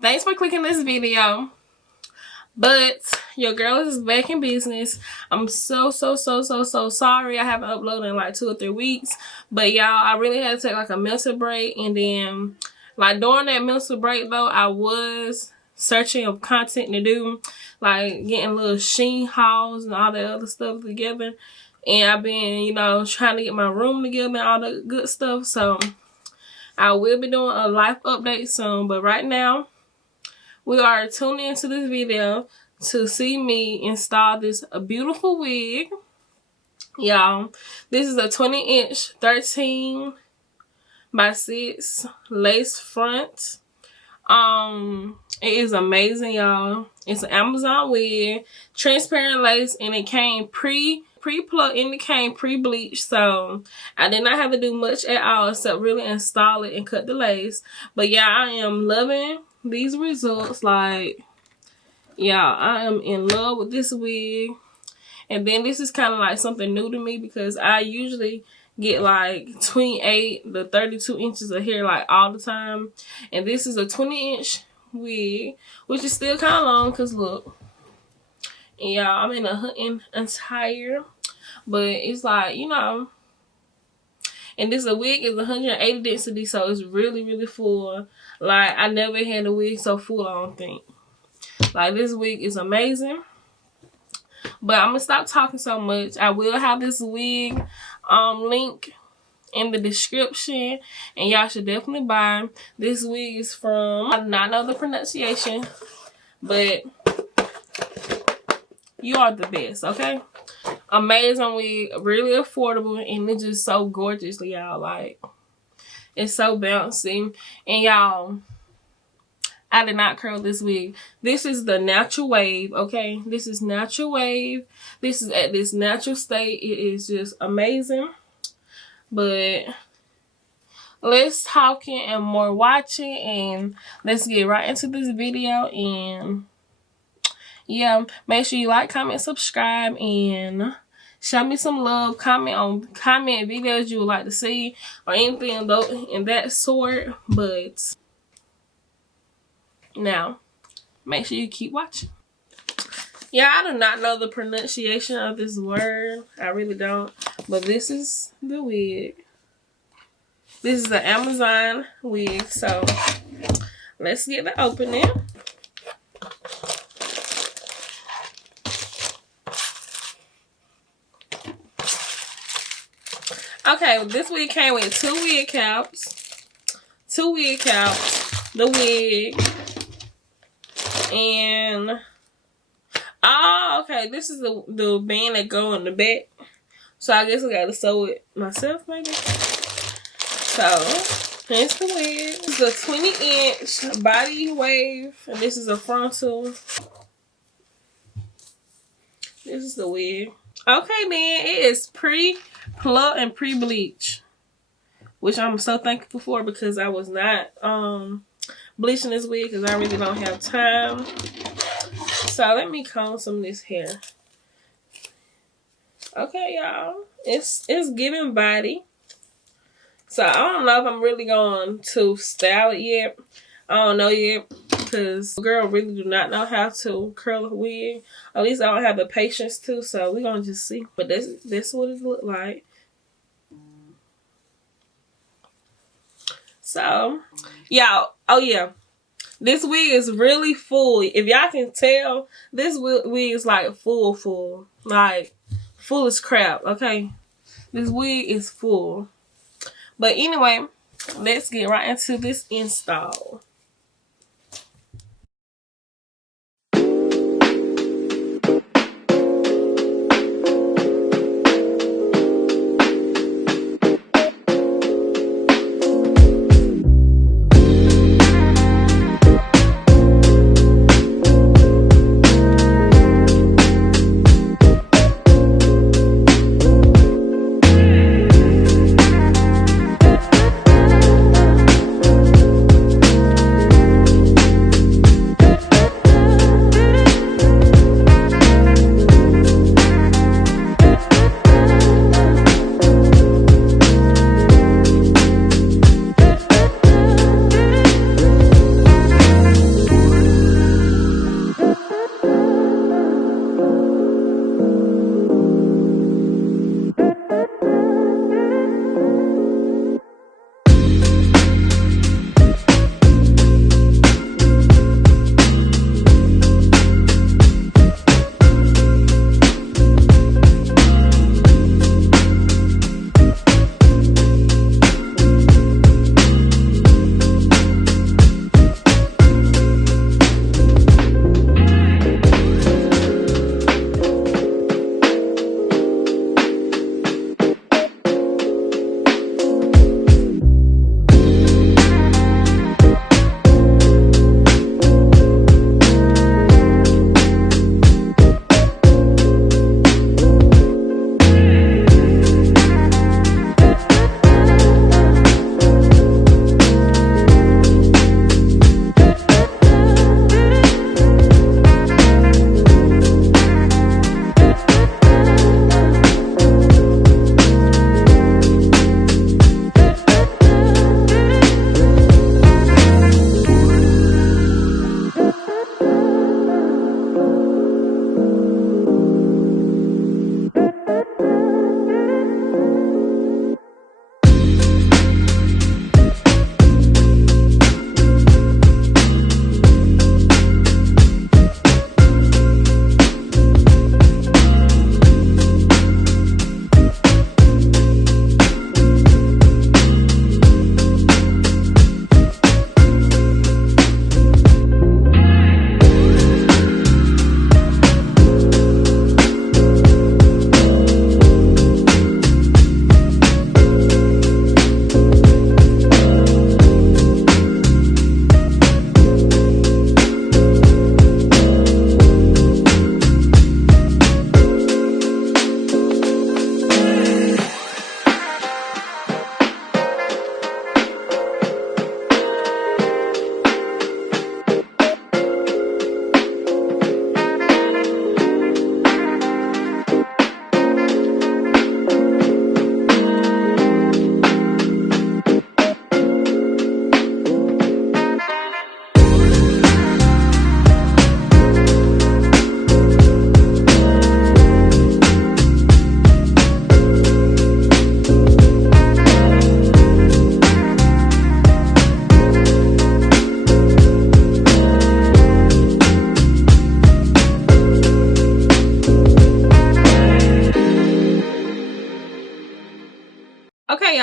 Thanks for clicking this video. But your girl is back in business. I'm so sorry I haven't uploaded in like 2 or 3 weeks. But y'all, I really had to take like a mental break. And then like during that mental break though, I was searching of content to do. Like getting little Shein hauls and all that other stuff together. And I've been, you know, trying to get my room together and all that good stuff. So I will be doing a life update soon. But right now, we are tuning into this video to see me install this beautiful wig. Y'all, this is a 20-inch 13 by 6 lace front. It is amazing, y'all. It's an Amazon wig, transparent lace, and it came pre-plucked and it came pre-bleached. So I did not have to do much at all except really install it and cut the lace. But yeah, I am loving these results. Like, yeah, I am in love with this wig. And then this is kind of like something new to me because I usually get like 28 to 32 inches of hair like all the time. And this is a 20-inch wig, which is still kind of long because look. And y'all, I'm in a hunting attire. But it's like, you know. And this wig is 180 density, so it's really full. Like, I never had a wig so full, I don't think. Like, this wig is amazing. But I'm going to stop talking so much. I will have this wig link in the description. And y'all should definitely buy. This wig is from, I do not know the pronunciation. But you are the best, okay? Amazing wig, really affordable, and it's just so gorgeous, y'all. Like, it's so bouncy. And y'all, I did not curl this wig. This is the natural wave, okay? This is natural wave. This is at this natural state. It is just amazing. But let's talking and more watching, and let's get right into this video. And yeah, make sure you like, comment, subscribe, and show me some love. Comment videos you would like to see or anything in that sort. But now, make sure you keep watching. Yeah, I do not know the pronunciation of this word. I really don't. But this is the wig. This is the Amazon wig. So let's get the opening. Okay, this wig came with 2 wig caps. 2 wig caps. The wig. And oh, okay, this is the band that go in the back. So I guess I gotta sew it myself, maybe. So here's the wig. This is a 20-inch body wave, and this is a frontal. This is the wig. Okay, then it is pre-plucked and pre-bleached, which I'm so thankful for because I was not bleaching this wig because I really don't have time. So let me comb some of this hair. Okay, y'all, it's giving body. So I don't know if I'm really going to style it yet. I don't know yet because girl really do not know how to curl a wig. At least I don't have the patience to. So we're gonna just see. But that's what it look like. So y'all, oh yeah, this wig is really full. If y'all can tell, this wig is like full, like full as crap. Okay, this wig is full. But anyway, let's get right into this install.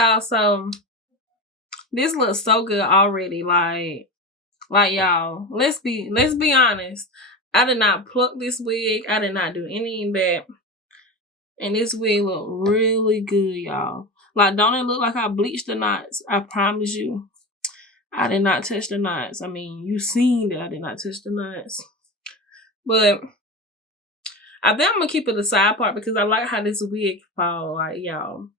y'all, so this looks so good already. Like y'all, let's be honest. I did not pluck this wig. I did not do any of that. And this wig look really good, y'all. Like, don't it look like I bleached the knots? I promise you. I did not touch the knots. I mean, you seen that I did not touch the knots. But I think I'm going to keep it a side part because I like how this wig fall. Like, y'all.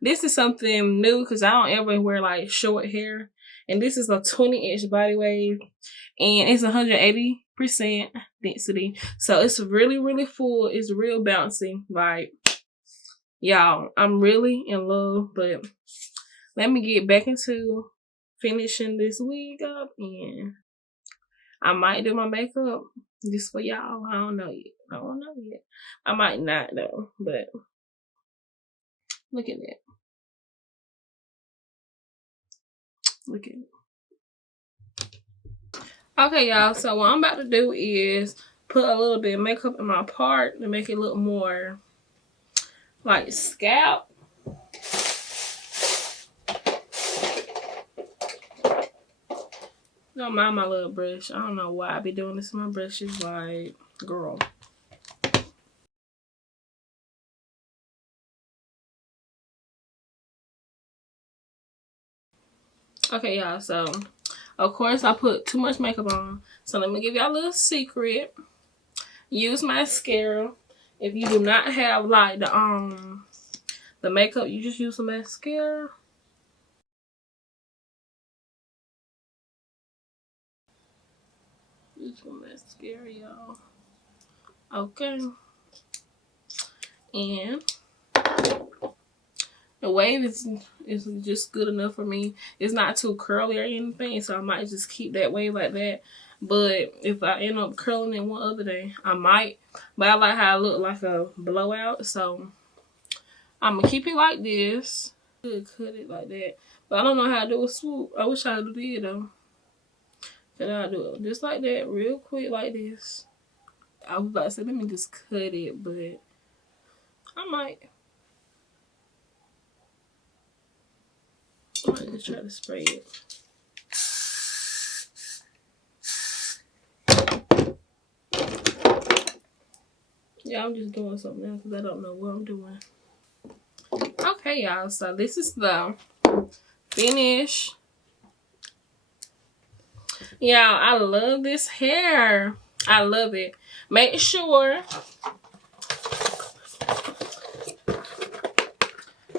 This is something new because I don't ever wear, like, short hair. And this is a 20-inch body wave. And it's 180% density. So it's really, really full. It's real bouncy. Like, y'all, I'm really in love. But let me get back into finishing this wig up. And I might do my makeup just for y'all. I don't know yet. I might not, though. But look at that. Look at it. Okay, y'all, so what I'm about to do is put a little bit of makeup in my part to make it look more like scalp. Don't mind my little brush. I don't know why I be doing this with my brushes, like, girl. Okay, y'all, so of course I put too much makeup on. So let me give y'all a little secret. Use mascara. If you do not have like the makeup, you just use the mascara. Use the mascara, y'all. Okay. And the wave is just good enough for me. It's not too curly or anything, so I might just keep that wave like that. But if I end up curling it one other day, I might. But I like how it look like a blowout, so I'm gonna keep it like this. Cut it like that. But I don't know how to do a swoop. I wish I did though. But I'll do it just like that, real quick, like this. I was about to say, let me just cut it, but I might just try to spray it. Yeah, I'm just doing something else because I don't know what I'm doing. Okay, y'all, so this is the finish. Y'all, I love this hair. I love it. Make sure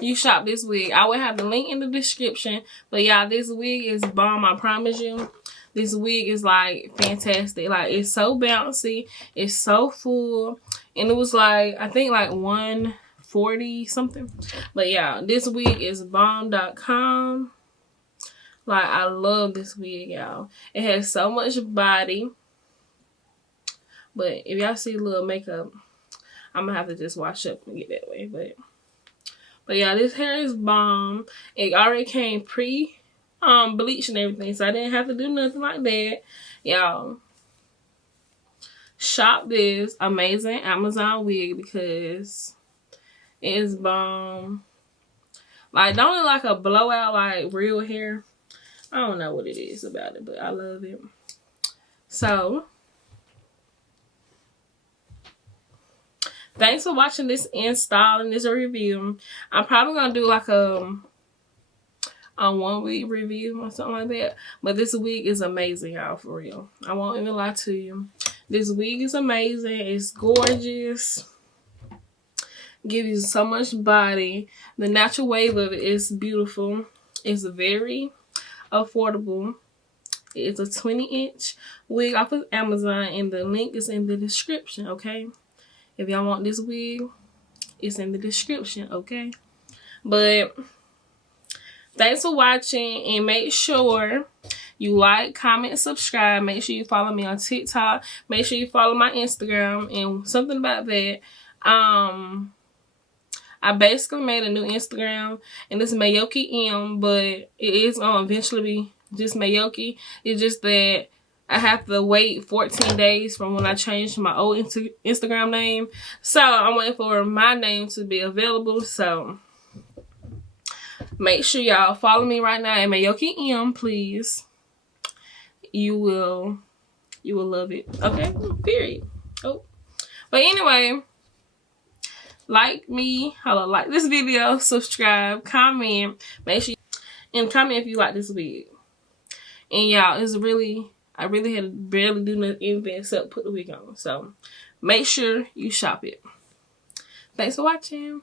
you shop this wig. I will have the link in the description. But y'all, this wig is bomb, I promise you. This wig is like fantastic. Like, it's so bouncy. It's so full. And it was like, I think like $140 something. But yeah, this wig is bomb.com. Like, I love this wig, y'all. It has so much body. But if y'all see a little makeup, I'm gonna have to just wash up and get that way. But yeah, this hair is bomb. It already came bleached and everything, so I didn't have to do nothing like that. Y'all, shop this amazing Amazon wig because it is bomb. Like, don't look like a blowout like real hair. I don't know what it is about it, but I love it. So, thanks for watching this install and this review. I'm probably gonna do like a 1 week review or something like that. But this wig is amazing, y'all, for real. I won't even lie to you. This wig is amazing. It's gorgeous. Gives you so much body. The natural wave of it is beautiful. It's very affordable. It's a 20-inch wig off of Amazon, and the link is in the description, okay? If y'all want this wig, it's in the description, okay? But thanks for watching, and make sure you like, comment, subscribe. Make sure you follow me on TikTok. Make sure you follow my Instagram. And something about that, I basically made a new Instagram, and it's Mayoki M, but it is eventually be just Mayoki. It's just that I have to wait 14 days from when I changed my old Instagram name. So I'm waiting for my name to be available. So Make sure y'all follow me right now at Mayoki M, please. You will love it. Okay? Period. Oh. But anyway, like this video, subscribe, comment, make sure and comment if you like this wig. And y'all, I really had to barely do anything except put the wig on. So make sure you shop it. Thanks for watching.